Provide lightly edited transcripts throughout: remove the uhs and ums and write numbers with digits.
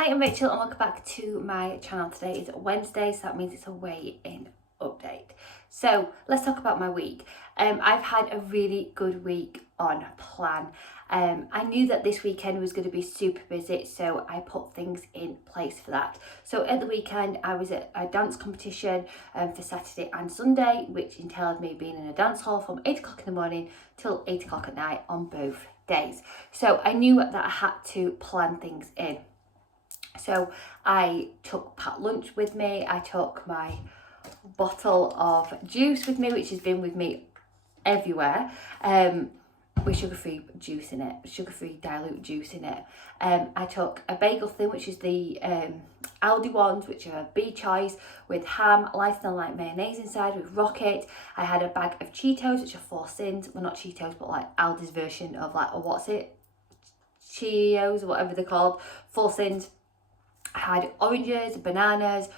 Hi, I'm Rachel and welcome back to my channel. Today is Wednesday, so that means it's a weigh-in update. So let's talk about my week. I've had a really good week on plan. I knew that this weekend was going to be super busy, so I put things in place for that. So at the weekend, I was at a dance competition for Saturday and Sunday, which entailed me being in a dance hall from 8 o'clock in the morning till 8 o'clock at night on both days. So I knew that I had to plan things in. So I took packed lunch with me, I took my bottle of juice with me, which has been with me everywhere, with sugar-free juice in it, sugar-free dilute juice in it. I took a bagel thin, which is the Aldi ones, which are a bee choice with ham, light and light mayonnaise inside with rocket. I had a bag of Cheetos, which are 4 sins, well not Cheetos, but like Aldi's version of like, or what's it? Cheetos or whatever they're called, 4 sins. I had oranges, bananas,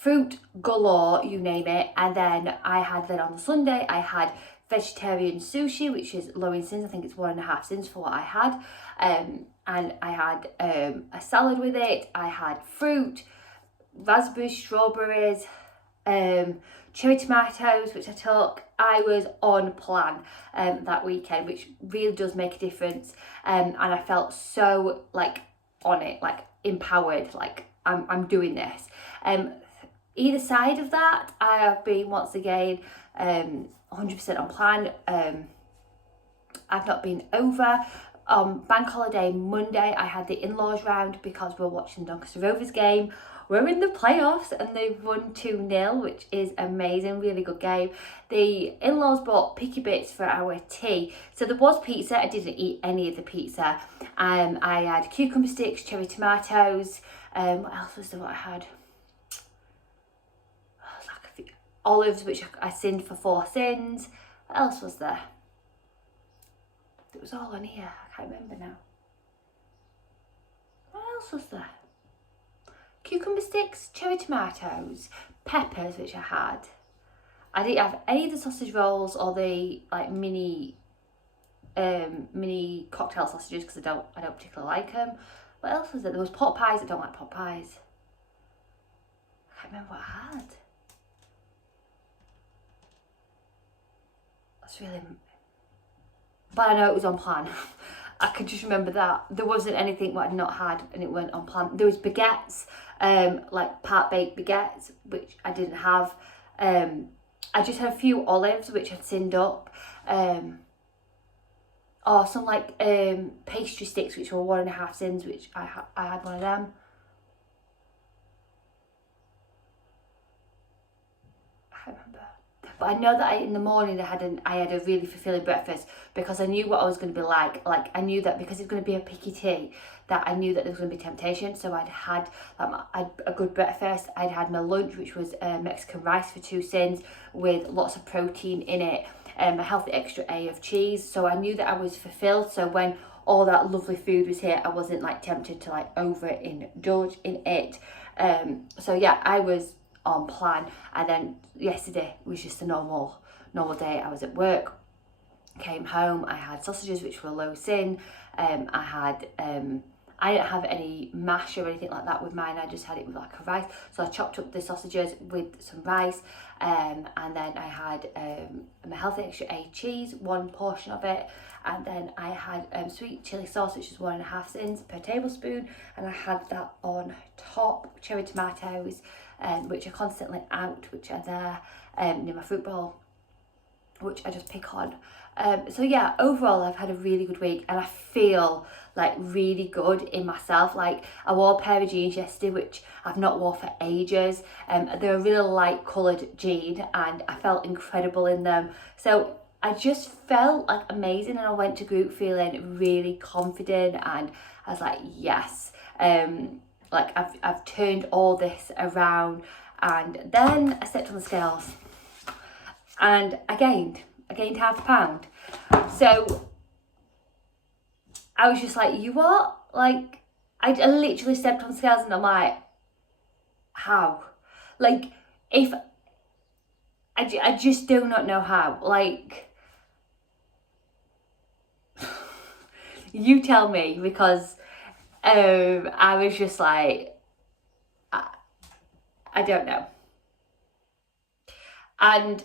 fruit galore, you name it. And then on Sunday, I had vegetarian sushi, which is low in sins. I think it's 1.5 sins for what I had. And I had a salad with it. I had fruit, raspberries, strawberries, cherry tomatoes, which I took. I was on plan that weekend, which really does make a difference. And I felt so like on it, like empowered, like I'm doing this. Either side of that, I have been once again 100% on plan. I've not been over. Bank holiday Monday, I had the in-laws round because we're watching the Doncaster Rovers game. We're in the playoffs and they've won 2-0, which is amazing, really good game. The in-laws bought picky bits for our tea. So there was pizza, I didn't eat any of the pizza. I had cucumber sticks, cherry tomatoes, what else was there what I had? Olives, which I sinned for 4 sins. What else was there? It was all on here, I can't remember now. What else was there? Cucumber sticks, cherry tomatoes, peppers, which I had. I didn't have any of the sausage rolls or the like mini cocktail sausages because I don't particularly like them. What else was there? There was pot pies. I don't like pot pies. I can't remember what I had. That's really, but I know it was on plan. I could just remember that there wasn't anything what I'd not had and it went on plan. There was baguettes, like part-baked baguettes, which I didn't have. I just had a few olives, which I'd sinned up. Or some like pastry sticks, which were 1.5 sins, which I had one of them. I can't remember. But I know that in the morning I had a really fulfilling breakfast because I knew what I was going to be like. Like I knew that because it's going to be a picky tea, that I knew that there was going to be temptation. So I'd had a good breakfast. I'd had my lunch, which was Mexican rice for 2 sins with lots of protein in it, a healthy extra A of cheese. So I knew that I was fulfilled. So when all that lovely food was here, I wasn't like tempted to like overindulge in it. So yeah, I was on plan. And then yesterday was just a normal day. I was at work, came home, I had sausages which were low sin. I didn't have any mash or anything like that with mine. I just had it with like a rice. So I chopped up the sausages with some rice, and then I had my healthy extra A cheese, 1 portion of it, and then I had sweet chili sauce, which is 1.5 sins per tablespoon, and I had that on top. Cherry tomatoes, which are constantly out, which are there near my fruit bowl, which I just pick on. So yeah, overall I've had a really good week and I feel like really good in myself. Like I wore a pair of jeans yesterday, which I've not worn for ages. They're a really light coloured jean and I felt incredible in them. So I just felt like amazing and I went to group feeling really confident and I was like, yes. Like I've turned all this around. And then I stepped on the scales and I gained £0.5 pound. So I was just like, you what? Like I literally stepped on the scales and I'm like, how? Like if I just do not know how. Like you tell me, because I was just like, I don't know. And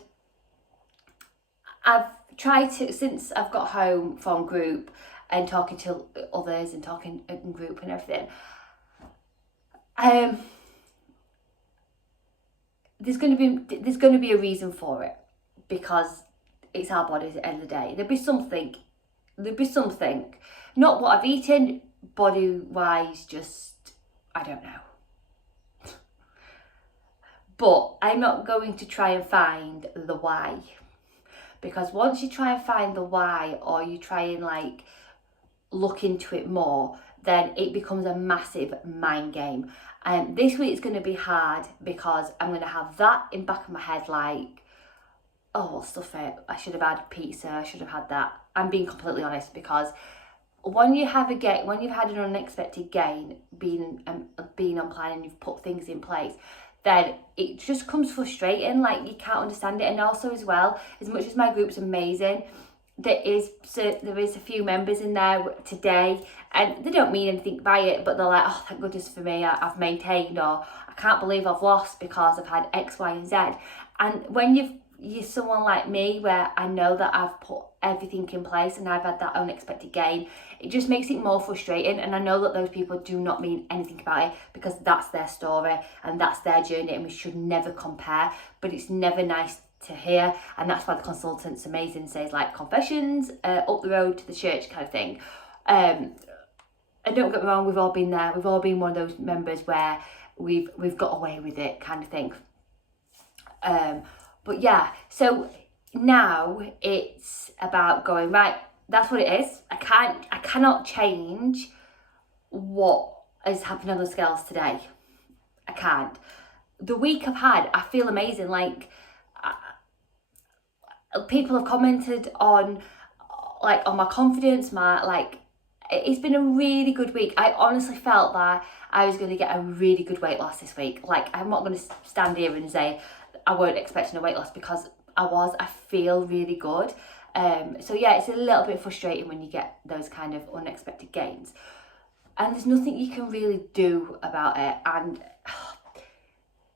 I've tried to, since I've got home from group and talking to others and talking in group and everything, there's going to be a reason for it, because it's our bodies at the end of the day. There'd be something, not what I've eaten, body wise, just, I don't know. But I'm not going to try and find the why, because once you try and find the why, or you try and like look into it more, then it becomes a massive mind game. And this week's going to be hard, because I'm going to have that in back of my head, like, oh, well, stuff it, I should have had pizza, I should have had that. I'm being completely honest, because when you have when you've had an unexpected gain, being on plan, and you've put things in place, then it just comes frustrating, like you can't understand it. And also as well, as much as my group's amazing, there is a few members in there today, and they don't mean anything by it, but they're like, oh, thank goodness for me, I've maintained, or I can't believe I've lost because I've had X, Y, and Z. And when you're someone like me, where I know that I've put everything in place and I've had that unexpected gain, it just makes it more frustrating. And I know that those people do not mean anything about it, because that's their story and that's their journey, and we should never compare. But it's never nice to hear, and that's why the consultant's amazing, says like confessions up the road to the church kind of thing. And don't get me wrong, we've all been there, we've all been one of those members where we've got away with it kind of thing. But yeah, so now it's about going, right, that's what it is. I cannot change what has happened on the scales today. I can't. The week I've had, I feel amazing. Like, people have commented on my confidence, it's been a really good week. I honestly felt that I was going to get a really good weight loss this week. Like, I'm not going to stand here and say I weren't expecting a weight loss, because I feel really good. So yeah, it's a little bit frustrating when you get those kind of unexpected gains, and there's nothing you can really do about it. And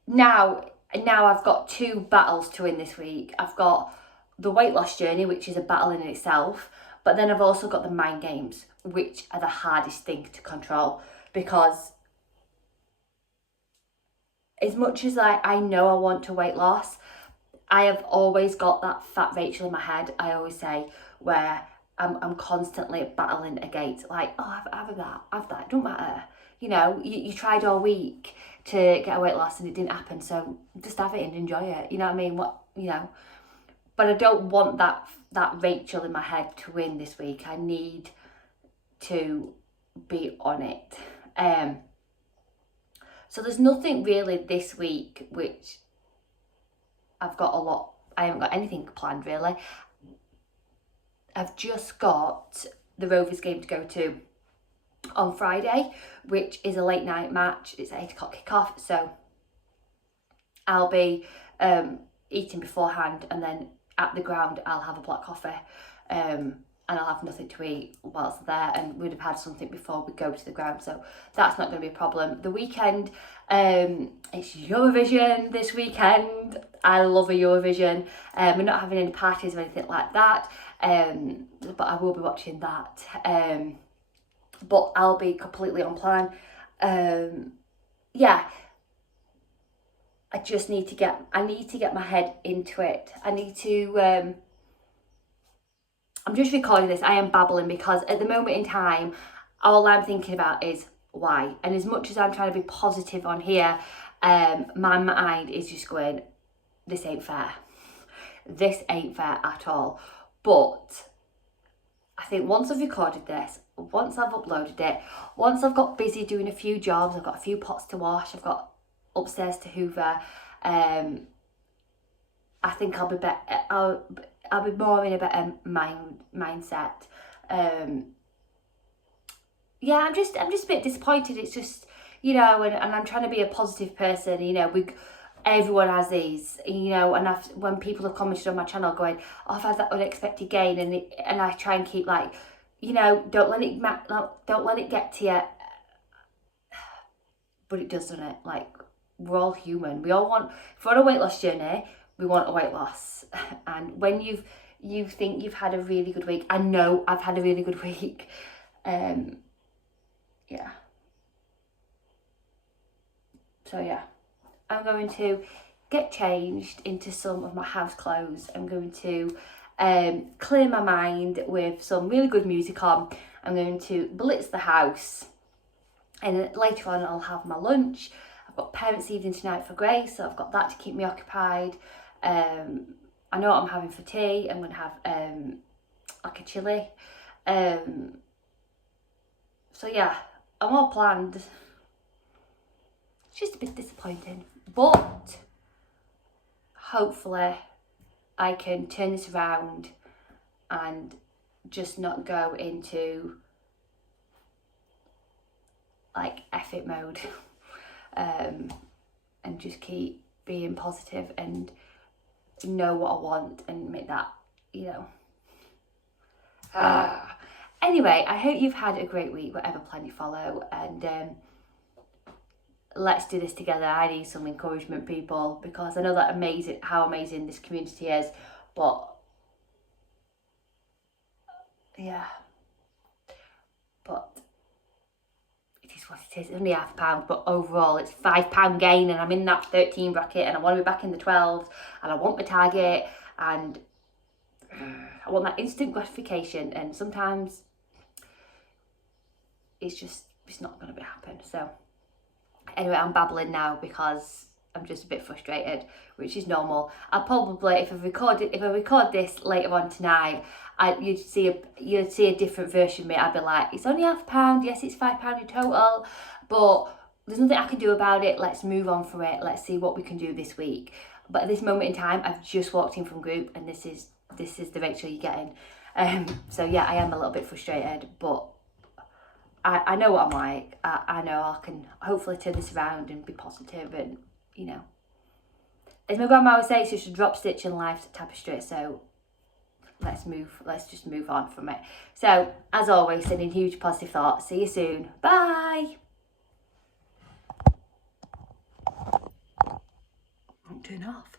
now I've got two battles to win this week. I've got the weight loss journey, which is a battle in itself, but then I've also got the mind games, which are the hardest thing to control, because as much as I know I want to weight loss, I have always got that fat Rachel in my head, I always say, where I'm constantly battling against, like, oh, have that, it don't matter. You know, you tried all week to get a weight loss and it didn't happen, so just have it and enjoy it. You know what I mean? But I don't want that Rachel in my head to win this week. I need to be on it. So there's nothing really this week which I haven't got anything planned really. I've just got the Rovers game to go to on Friday, which is a late night match. It's 8 o'clock kickoff, so I'll be eating beforehand, and then at the ground I'll have a black coffee, and I'll have nothing to eat whilst there, and we'd have had something before we go to the ground, so that's not going to be a problem. The weekend, it's Eurovision this weekend. I love a Eurovision. We're not having any parties or anything like that, but I will be watching that. But I'll be completely on plan. Yeah, I just need to get my head into it. I need to, I'm just recording this, I am babbling, because at the moment in time, all I'm thinking about is why. And as much as I'm trying to be positive on here, my mind is just going, this ain't fair. This ain't fair at all. But I think once I've recorded this, once I've uploaded it, once I've got busy doing a few jobs, I've got a few pots to wash, I've got upstairs to hoover, I think I'll be better. I'll be more in a better mindset. Yeah, I'm just a bit disappointed. It's just, you know, and I'm trying to be a positive person. You know, everyone has these, you know, and when people have commented on my channel going, oh, I've had that unexpected gain, and I try and keep like, you know, don't let it get to you. but it does, doesn't it? Like, we're all human. We all want, if we're on a weight loss journey, we want a weight loss. And when you think you've had a really good week, I know I've had a really good week. Yeah. So yeah, I'm going to get changed into some of my house clothes. I'm going to clear my mind with some really good music on. I'm going to blitz the house, and then later on I'll have my lunch. I've got parents' evening tonight for Grace, so I've got that to keep me occupied. I know what I'm having for tea. I'm going to have like a chilli. So yeah, I'm all planned. It's just a bit disappointing, but hopefully I can turn this around and just not go into like F it mode, and just keep being positive and know what I want and make that, Anyway, I hope you've had a great week, whatever plan you follow, and let's do this together. I need some encouragement, people, because I know that how amazing this community is, but yeah, but it is what it is. It's only £0.5, but overall it's £5 gain, and I'm in that 13 bracket, and I want to be back in the 12s, and I want my target, and I want that instant gratification, and sometimes it's not going to happen. So anyway, I'm babbling now because I'm just a bit frustrated, which is normal. I'll probably, if I record this later on tonight, you'd see a different version of me. I'd be like, it's only £0.5, yes, it's £5 in total, but there's nothing I can do about it. Let's move on from it. Let's see what we can do this week. But at this moment in time, I've just walked in from group, and this is the Rachel you're getting. So yeah, I am a little bit frustrated, but I know what I'm like. I know I can hopefully turn this around and be positive, and as my grandma would say, it's just a drop stitch in life's tapestry. So let's just move on from it. So as always, sending huge positive thoughts. See you soon. Bye. Won't turn off.